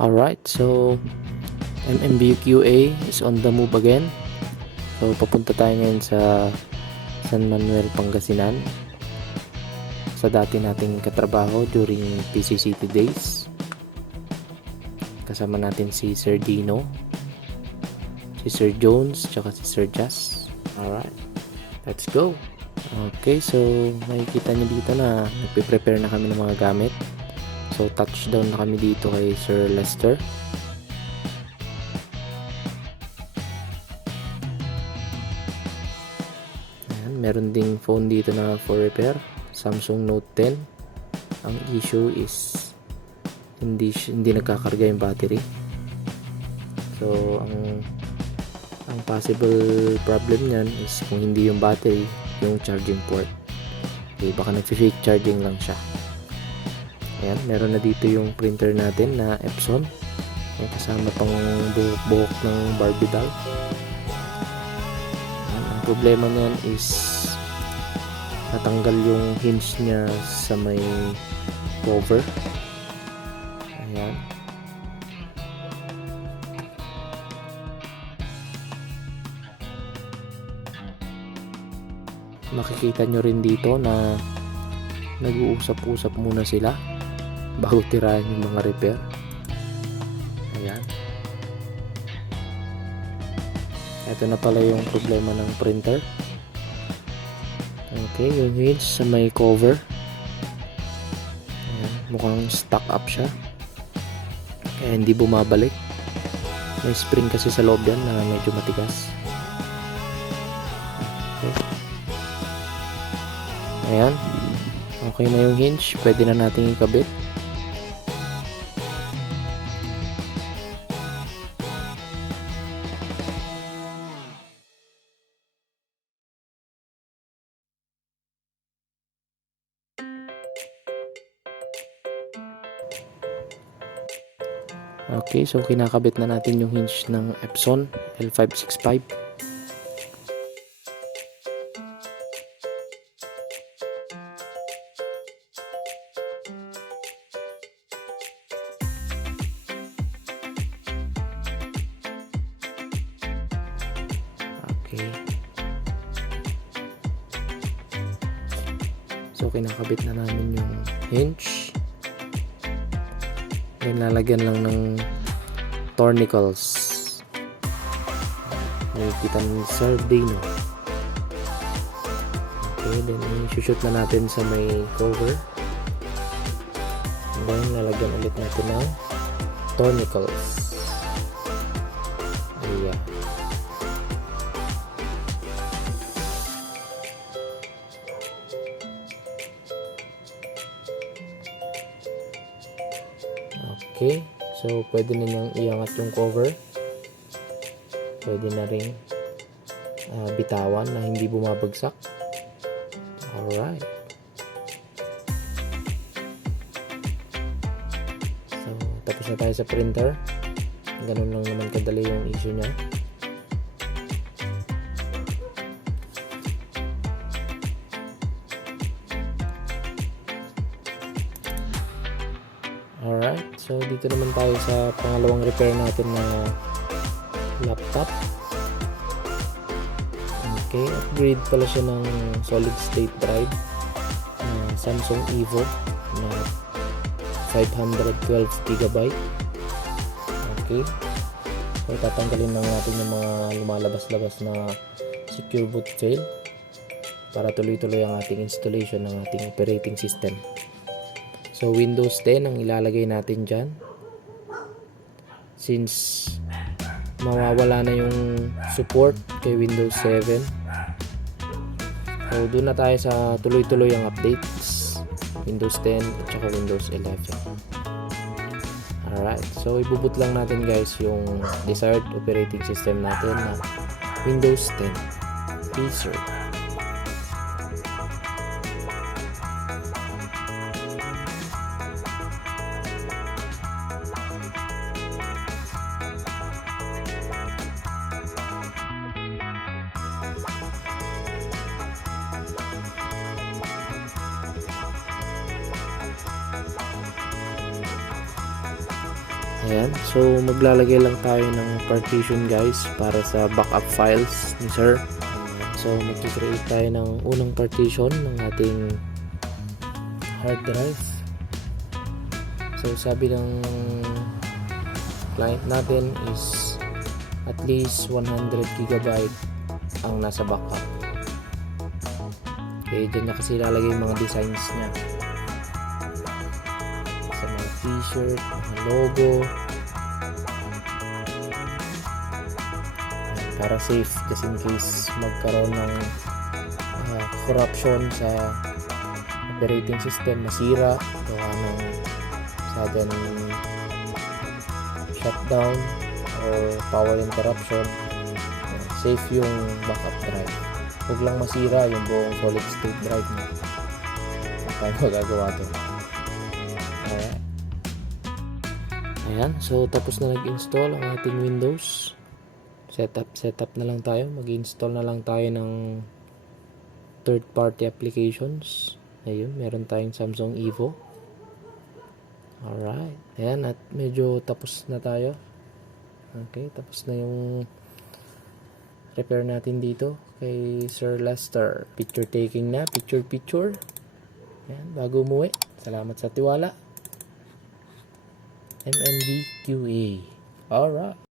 Alright, so MMBU QA is on the move again. So papunta tayo ngayon sa San Manuel, Pangasinan, sa dati nating katrabaho during PC City days. Kasama natin si Sir Dino, si Sir Jones, tsaka si Sir Jazz. Alright, let's go. Okay, so makikita nyo dito na nagpe-prepare na kami ng mga gamit. So touchdown na kami dito kay Sir Lester. Ayan, meron ding phone dito na for repair, Samsung Note 10. Ang issue is hindi nagkakarga yung battery. So ang possible problem niyan is kung hindi yung battery, yung charging port. Okay, baka nag-fake charging lang siya. Ayan, meron na dito yung printer natin na Epson. May kasama pang buhok ng Barbie doll. Ayan, ang problema niyan is natanggal yung hinge niya sa may cover. Ayan. Makikita nyo rin dito na nag-uusap-usap muna sila bago tirahin yung mga repair. Ayan. Ito na pala yung problema ng printer. Okay, yung hinge sa may cover. Ayan, mukhang stuck up siya. Kaya hindi bumabalik. May spring kasi sa loob yan na medyo matigas. Okay. Ayan. Okay na yung hinge. Pwede na natin ikabit. Okay, so kinakabit na natin yung hinge ng Epson L565. Okay. So kinakabit na namin yung hinge. Then lalagyan lang ng tournicles. Nakikita ni Sir Dino. Okay, then i-shoot na natin sa may cover. And then lalagyan ulit natin ng tournicles. Ayan. Okay, so pwede na niyang iangat yung cover. Pwede na rin bitawan na hindi bumabagsak. Alright. So, tapos na tayo sa printer. Ganun lang naman kadali yung issue niya. Alright, so dito naman tayo sa pangalawang repair natin na laptop. Okay, upgrade pala siya ng solid state drive na Samsung Evo na 512GB. Okay, so tatanggalin lang natin yung mga lumalabas-labas na secure boot fail para tuloy-tuloy ang ating installation ng ating operating system. So Windows 10 ang ilalagay natin dyan, since mawawala na yung support kay Windows 7. So doon na tayo sa tuloy-tuloy ang updates, Windows 10 at saka Windows 11. Alright, so ibuboot lang natin guys yung desired operating system natin na Windows 10 Acer. Ayan, so maglalagay lang tayo ng partition guys para sa backup files ni sir. So mag-create tayo ng unang partition ng ating hard drive. So sabi ng client natin is at least 100 GB ang nasa backup. Okay, dyan niya kasi ilalagay yung mga designs niya. Sa mga t-shirt, mga logo. Para safe, just in case magkaroon ng corruption sa operating system, masira, gawa ng sudden shutdown or power interruption, safe yung backup drive. Huwag lang masira yung buong solid state drive mo. Paano magagawa to? Alright. Ayan, so tapos na nag-install ang ating Windows. Setup na lang tayo. Mag-install na lang tayo ng third party applications. Ayun, meron tayong Samsung Evo. Alright. Ayan, at medyo tapos na tayo. Okay, tapos na yung repair natin dito kay Sir Lester. Picture taking na, picture. Ayan, bago umuwi. Salamat sa tiwala. MNB QA. Alright.